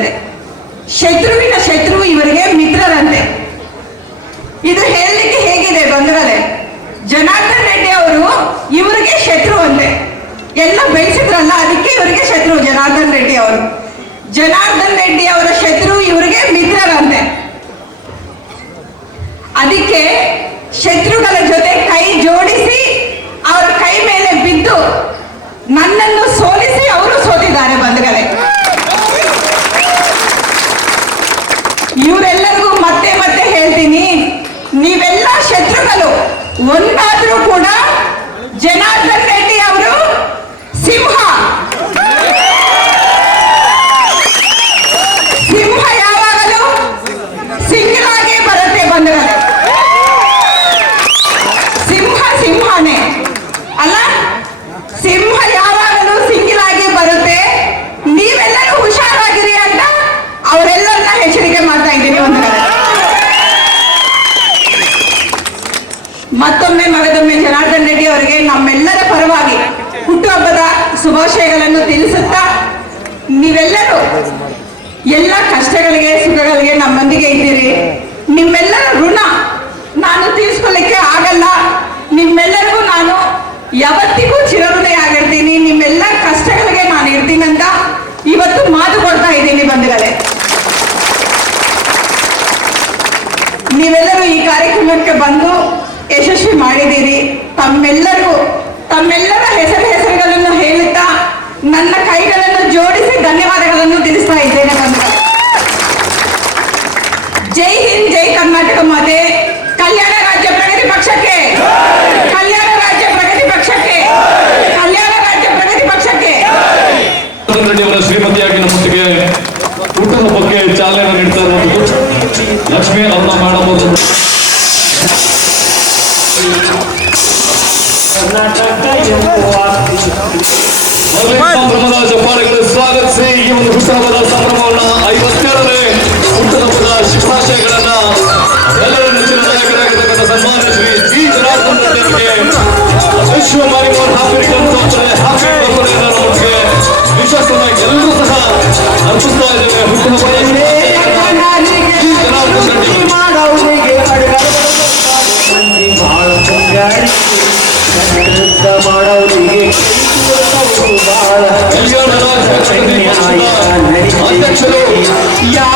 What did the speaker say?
ಆಗ್ತದೆ ಶತ್ರುವಿನ ಶತ್ರು ಇವರಿಗೆ ಮಿತ್ರರಂತೆ. ಇದು ಹೇಳಲಿಕ್ಕೆ ಹೇಗಿದೆ ಬಂಧುಗಳೇ? ಜನಾರ್ದನ್ ರೆಡ್ಡಿ ಅವರು ಇವರಿಗೆ ಶತ್ರು ಅಂತೆ. ಎಲ್ಲ ಬೆಳೆಸಿದ್ರಲ್ಲ, ಅದಕ್ಕೆ ಇವರಿಗೆ ಶತ್ರು ಜನಾರ್ದನ್ ರೆಡ್ಡಿ ಅವರು. ಜನಾರ್ದನ್ ರೆಡ್ಡಿ ಅವರ ಶತ್ರು ಇವರಿಗೆ ಮಿತ್ರರಂತೆ. ಅದಕ್ಕೆ ಶತ್ರುಗಳ ಜೊತೆ ಕೈ ಜೋಡಿಸಿ, ಅವರ ಕೈ ಮೇಲೆ ಬಿದ್ದು ನನ್ನನ್ನು ಒಂದಾದ್ರೂ ಕೂಡ ಜನಾರ್ದನ್ ರೆಡ್ಡಿ ಅವರು ಸಿಂಹ ಸಿಂಹ ಯಾವಾಗಲೂ ಸಿಂಗಲ್ ಆಗಿ ಬರುತ್ತೆ ಬಂಧುಗಳೇ ಸಿಂಹ ಸಿಂಹನೇ ಅಲ್ಲ ಸಿಂಹ ಯಾವಾಗಲೂ ಸಿಂಗಲ್ ಆಗಿ ಬರುತ್ತೆ ನೀವೆಲ್ಲರೂ ಹುಷಾರಾಗಿರಿ ಅಂತ ಅವರೆಲ್ಲರನ್ನ ಎಚ್ಚರಿಕೆ ಮಾಡ್ತಾ ಇದ್ದೀನಿ ಒಂದು ಕಡೆ ಮತ್ತೊಮ್ಮೆ ಮಗದೊಮ್ಮೆ ಜನಾರ್ದನ್ ರೆಡ್ಡಿ ಅವರಿಗೆ ನಮ್ಮೆಲ್ಲರ ಪರವಾಗಿ ಹುಟ್ಟುಹಬ್ಬದ ಶುಭಾಶಯಗಳನ್ನು ತಿಳಿಸುತ್ತಾ ನೀವೆಲ್ಲರೂ ಎಲ್ಲ ಕಷ್ಟಗಳಿಗೆ ಸುಖಗಳಿಗೆ ನಮ್ಮೊಂದಿಗೆ ಇದ್ದೀರಿ. ನಿಮ್ಮೆಲ್ಲರ ಋಣ ನಾನು ತೀರಿಸ್ಕೊಳ್ಳಿಕ್ಕೆ ಆಗಲ್ಲ. ನಿಮ್ಮೆಲ್ಲರಿಗೂ ನಾನು ಯಾವತ್ತಿಗೂ ಚಿರಋಣಿ ಆಗಿರ್ತೀನಿ. ನಿಮ್ಮೆಲ್ಲ ಕಷ್ಟಗಳಿಗೆ ನಾನು ಇರ್ತೀನಿ ಇವತ್ತು ಮಾತು ಕೊಡ್ತಾ ಇದ್ದೀನಿ ಬಂಧುಗಳೇ. ನೀವೆಲ್ಲರೂ ಈ ಕಾರ್ಯಕ್ರಮಕ್ಕೆ ಬಂದು ಯಶಸ್ವಿ ಮಾಡಿದ್ದೀರಿ. ತಮ್ಮೆಲ್ಲರಿಗೂ, ತಮ್ಮೆಲ್ಲರ ಹೆಸರು ಹೆಸರುಗಳನ್ನು ಹೇಳುತ್ತಾ ನನ್ನ ಕೈಗಳನ್ನು ಜೋಡಿಸಿ ಧನ್ಯವಾದಗಳನ್ನು ತಿಳಿಸ್ತಾ ಇದ್ದೇನೆ ಬಂದ ಜೈ ಹಿಂದ್, ಜೈ ಕರ್ನಾಟಕ ಮಾತೆ. ಕಲ್ಯಾಣ ರಾಜ್ಯ ಪ್ರಗತಿ ಪಕ್ಷಕ್ಕೆ, ಕಲ್ಯಾಣ ರಾಜ್ಯ ಪ್ರಗತಿ ಪಕ್ಷಕ್ಕೆ, ಕಲ್ಯಾಣ ರಾಜ್ಯ ಪ್ರಗತಿ ಪಕ್ಷಕ್ಕೆ. ಶ್ರೀಮತಿಯಾಗಿ ನಮ್ಮೊಟ್ಟಿಗೆ ಊಟದ ಬಗ್ಗೆ ಚಾಲನೆ ನೀಡ್ತಾ ಇರುವಂತದ್ದು ಲಕ್ಷ್ಮೀ ಮೇಡಮ್ ಅವರು ಸಂಭ್ರಮದ ಚಪ್ಪಾಳೆಗಳು ಸ್ವಾಗತಿಸಿ ಈ ಒಂದು ಹುಟ್ಟುಹಬ್ಬದ ಸಂಭ್ರಮವನ್ನ ಐವತ್ತೇಳನೇ ಹುಟ್ಟುಹಬ್ಬದ ಶುಭಾಶಯಗಳನ್ನ ಎಲ್ಲರ ನೆಚ್ಚಿನ ನಾಯಕರಾಗಿರ್ತಕ್ಕಂಥ ಸನ್ಮಾನ್ಯ ಶ್ರೀ ಜಿ ಜನಾರ್ದನ್ ರೆಡ್ಡಿ ಅವರಿಗೆ ವಿಶ್ವ ಮಾರಿಮೋಹನ್ happy returns of the happy birthday ನಮಗೆ ವಿಶ್ವಾಸನ ಎಲ್ಲರೂ ಸಹ ಅರ್ಪಿಸ್ತಾ ಇದ್ದೇವೆ ಹುಟ್ಟುಹಬ್ಬದ ಜಿ ಜನಾರ್ದನ್ ರೆಡ್ಡಿ. ಮಾಡೋರಿಗೆ ಮಂದಿ ಅಧ್ಯಕ್ಷರು ಯಾ